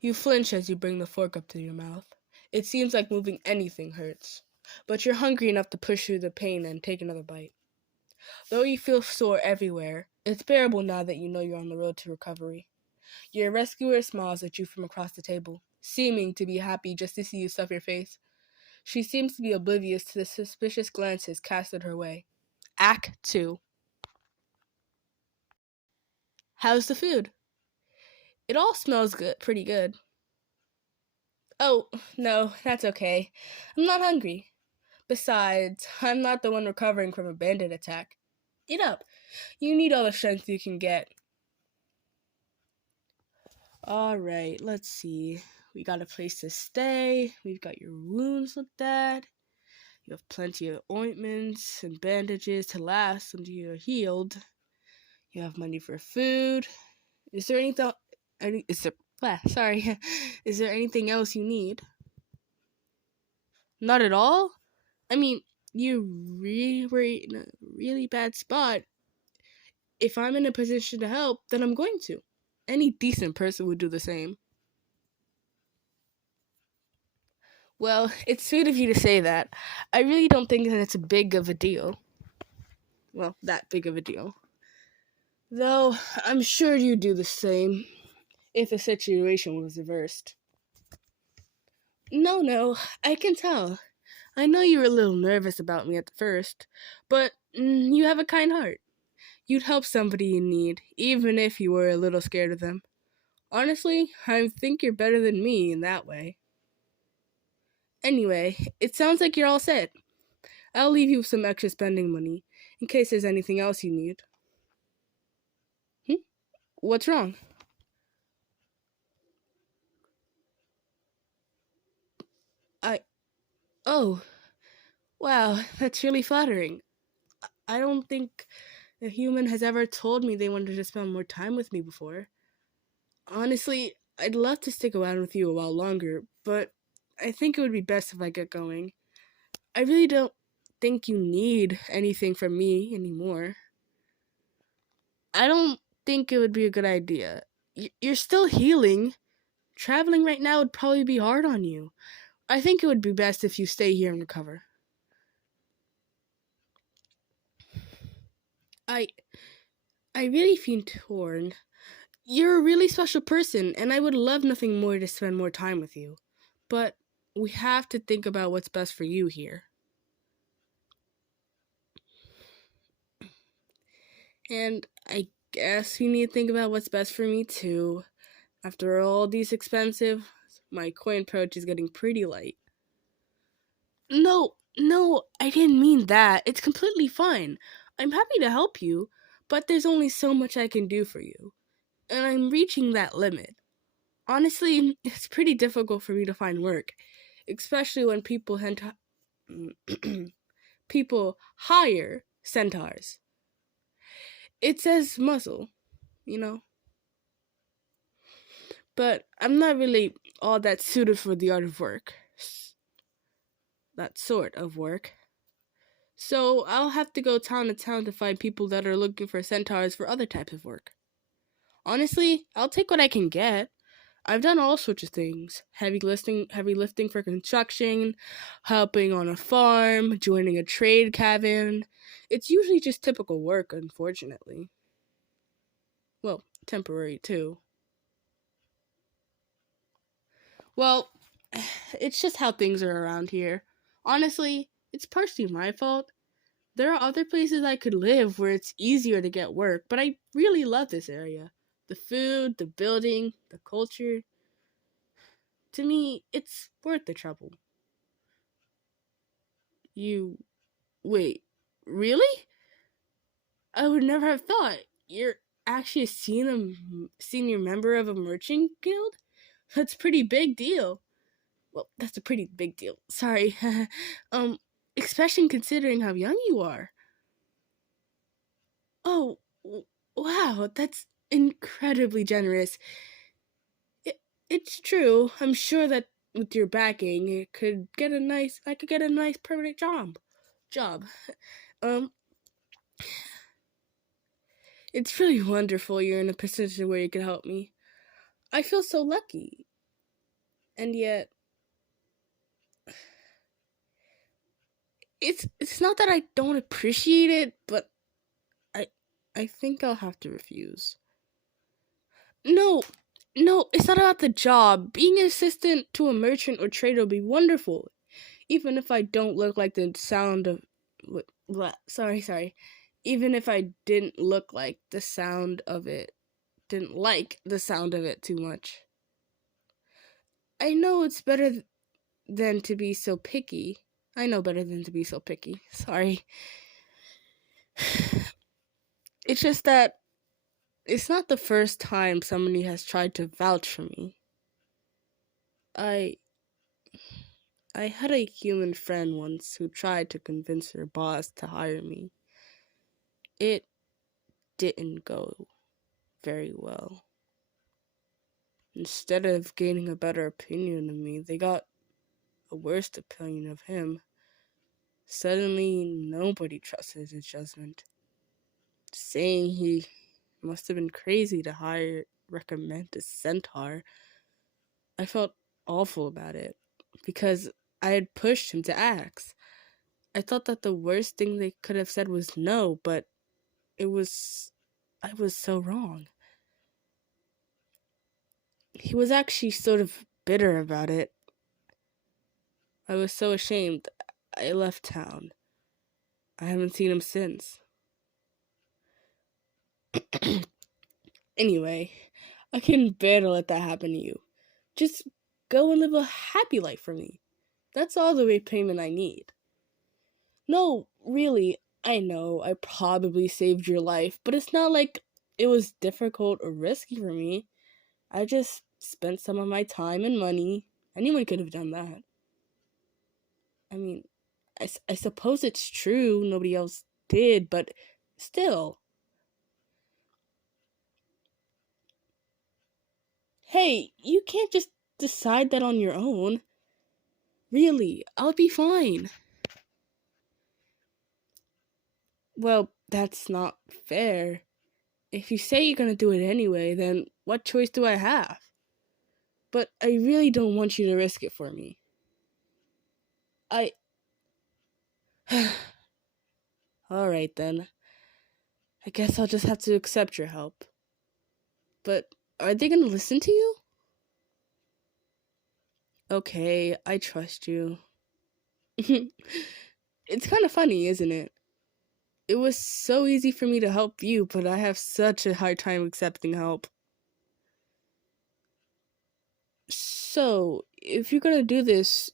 You flinch as you bring the fork up to your mouth. It seems like moving anything hurts, but you're hungry enough to push through the pain and take another bite. Though you feel sore everywhere, it's bearable now that you know you're on the road to recovery. Your rescuer smiles at you from across the table, seeming to be happy just to see you stuff your face. She seems to be oblivious to the suspicious glances casted her way. Act 2. How's the food? It all smells good, pretty good. Oh, no, that's okay. I'm not hungry. Besides, I'm not the one recovering from a bandit attack. Eat up. You need all the strength you can get. Alright, let's see. We got a place to stay. We've got your wounds looked at. You have plenty of ointments and bandages to last until you're healed. You have money for food. Is there anything? Is there anything else you need? Not at all. I mean, you really were in a really bad spot. If I'm in a position to help, then I'm going to. Any decent person would do the same. Well, it's sweet of you to say that. I really don't think that it's a big of a deal. Well, that big of a deal. Though, I'm sure you'd do the same if the situation was reversed. No, I can tell. I know you were a little nervous about me at the first, but you have a kind heart. You'd help somebody in need, even if you were a little scared of them. Honestly, I think you're better than me in that way. Anyway, it sounds like you're all set. I'll leave you with some extra spending money, in case there's anything else you need. What's wrong? Oh, wow, that's really flattering. I don't think a human has ever told me they wanted to spend more time with me before. Honestly, I'd love to stick around with you a while longer, but I think it would be best if I get going. I really don't think you need anything from me anymore. I don't think it would be a good idea. You're still healing. Traveling right now would probably be hard on you. I think it would be best if you stay here and recover. I I really feel torn. You're a really special person, and I would love nothing more to spend more time with you. But we have to think about what's best for you here. And I guess we need to think about what's best for me too. After all these expensive, my coin pouch is getting pretty light. No, I didn't mean that. It's completely fine. I'm happy to help you, but there's only so much I can do for you. And I'm reaching that limit. Honestly, it's pretty difficult for me to find work, especially when people hire centaurs. It says muscle, you know, but I'm not really all that suited for the art of work. That sort of work. So I'll have to go town to town to find people that are looking for centaurs for other types of work. Honestly, I'll take what I can get. I've done all sorts of things. Heavy lifting for construction, helping on a farm, joining a trade cabin. It's usually just typical work, unfortunately. Well, temporary too. Well, it's just how things are around here. Honestly, it's partially my fault. There are other places I could live where it's easier to get work, but I really love this area. The food, the building, the culture. To me, it's worth the trouble. You. Wait, really? I would never have thought. You're actually senior member of a merchant guild? That's a pretty big deal. Well, that's a pretty big deal. Sorry. um, Especially considering how young you are. Oh, wow, that's incredibly generous. It's true. I'm sure that with your backing, I could get a nice permanent job. Um, it's really wonderful you're in a position where you can help me. I feel so lucky. And yet, it's not that I don't appreciate it, but I I think I'll have to refuse. No, no, it's not about the job. Being an assistant to a merchant or trader would be wonderful, even if I don't look like the sound of. Sorry. Even if I didn't look like the sound of it, didn't like the sound of it too much. I know it's better than to be so picky. I know better than to be so picky. Sorry. It's just that it's not the first time somebody has tried to vouch for me. I I had a human friend once who tried to convince her boss to hire me. It didn't go very well. Instead of gaining a better opinion of me, they got a worse opinion of him. Suddenly, nobody trusted his judgment, saying he must have been crazy to recommend a Centaur. I felt awful about it because I had pushed him to ask. I thought that the worst thing they could have said was no, but I was so wrong. He was actually sort of bitter about it. I was so ashamed. I left town. I haven't seen him since. Anyway, I couldn't bear to let that happen to you. Just go and live a happy life for me. That's all the repayment I need. No, really, I know I probably saved your life, but it's not like it was difficult or risky for me. I just spent some of my time and money. Anyone could have done that. I mean, I suppose it's true, nobody else did, but still. Hey, you can't just decide that on your own. Really, I'll be fine. Well, that's not fair. If you say you're gonna do it anyway, then what choice do I have? But I really don't want you to risk it for me. I. Alright then. I guess I'll just have to accept your help. But are they gonna listen to you? Okay, I trust you. It's kind of funny, isn't it? It was so easy for me to help you, but I have such a hard time accepting help. So, if you're gonna do this,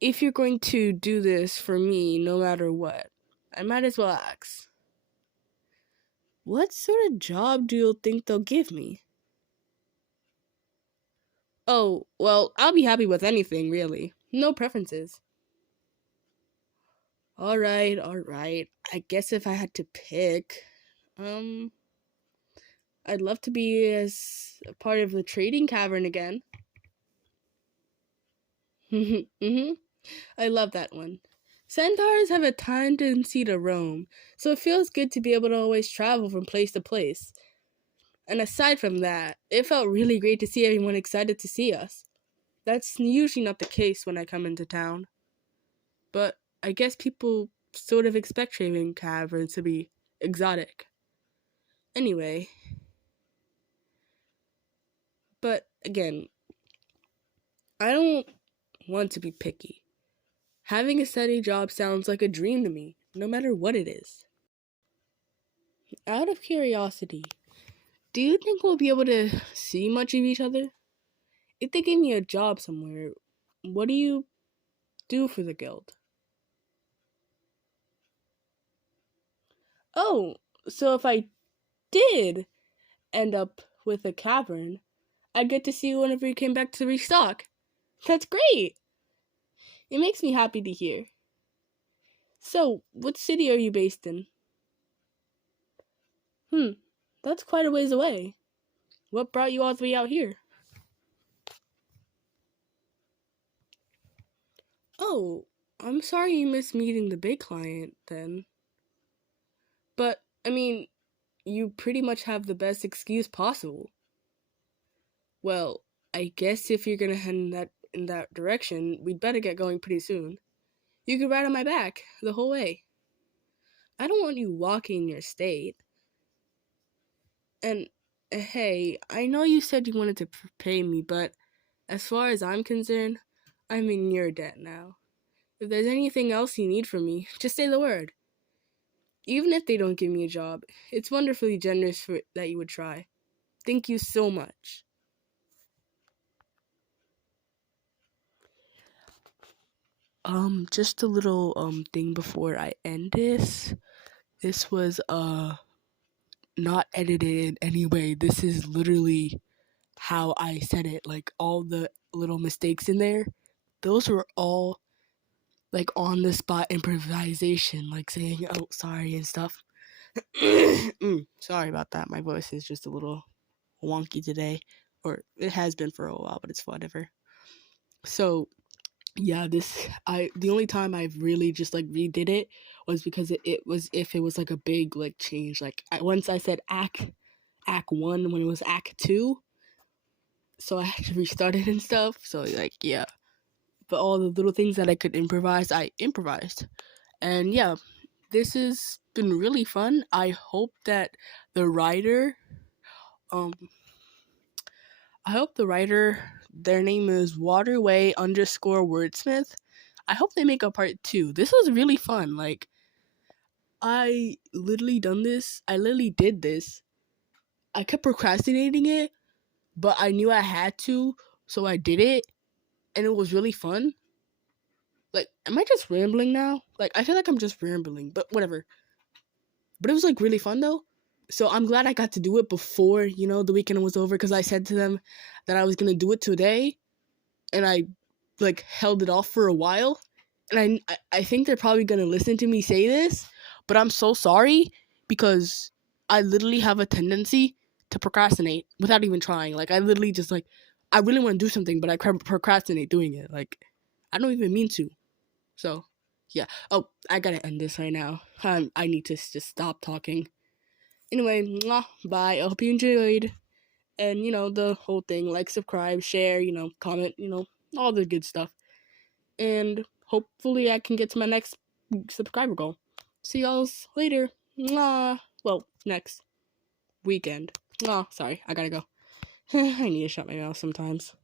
if you're going to do this for me no matter what, I might as well ask. What sort of job do you think they'll give me? Oh, well, I'll be happy with anything, really. No preferences. Alright. I guess if I had to pick, um, I'd love to be as a part of the trading cavern again. Mm-hmm. I love that one. Centaurs have a tendency to roam, so it feels good to be able to always travel from place to place. And aside from that, it felt really great to see everyone excited to see us. That's usually not the case when I come into town. But I guess people sort of expect trading caverns to be exotic. Anyway, but again, I don't want to be picky. Having a steady job sounds like a dream to me, no matter what it is. Out of curiosity, do you think we'll be able to see much of each other? If they gave me a job somewhere, what do you do for the guild? Oh, so if I did end up with a cavern, I'd get to see you whenever you came back to restock. That's great! It makes me happy to hear. So, what city are you based in? That's quite a ways away. What brought you all the way out here? Oh, I'm sorry you missed meeting the big client, then. But, I mean, you pretty much have the best excuse possible. Well, I guess if you're gonna head in that direction, we'd better get going pretty soon. You could ride on my back the whole way. I don't want you walking in your state. And hey, I know you said you wanted to pay me, but as far as I'm concerned, I'm in your debt now. If there's anything else you need from me, just say the word. Even if they don't give me a job, it's wonderfully generous that you would try. Thank you so much. Just a little thing before I end this. This was not edited in any way. This is literally how I said it. Like all the little mistakes in there, those were all like on the spot improvisation, like saying oh sorry and stuff. Sorry about that. My voice is just a little wonky today, or it has been for a while, but it's whatever. So yeah, the only time I've really just like redid it was because it was if it was like a big like change. Like once I said act 1 when it was act 2, so I had to restart it and stuff. So like yeah, but all the little things that I could improvise, I improvised. And yeah, this has been really fun. I hope that the writer um I hope the writer, their name is Waterway_wordsmith. I hope they make a part 2. This was really fun. Like I literally did this. I kept procrastinating it, but I knew I had to, so I did it, and it was really fun. Like, am I just rambling now? Like, I feel like I'm just rambling, but whatever. But it was like really fun though. So I'm glad I got to do it before, the weekend was over, because I said to them that I was gonna do it today, and I like held it off for a while. And I think they're probably gonna listen to me say this, but I'm so sorry because I literally have a tendency to procrastinate without even trying. Like I literally just like I really want to do something, but I procrastinate doing it. Like I don't even mean to. So yeah. Oh, I gotta end this right now. I need to just stop talking. Anyway, bye. I hope you enjoyed. And the whole thing, like, subscribe, share, comment, all the good stuff. And hopefully I can get to my next subscriber goal. See y'all later. Well, next weekend. Sorry, I gotta go. I need to shut my mouth sometimes.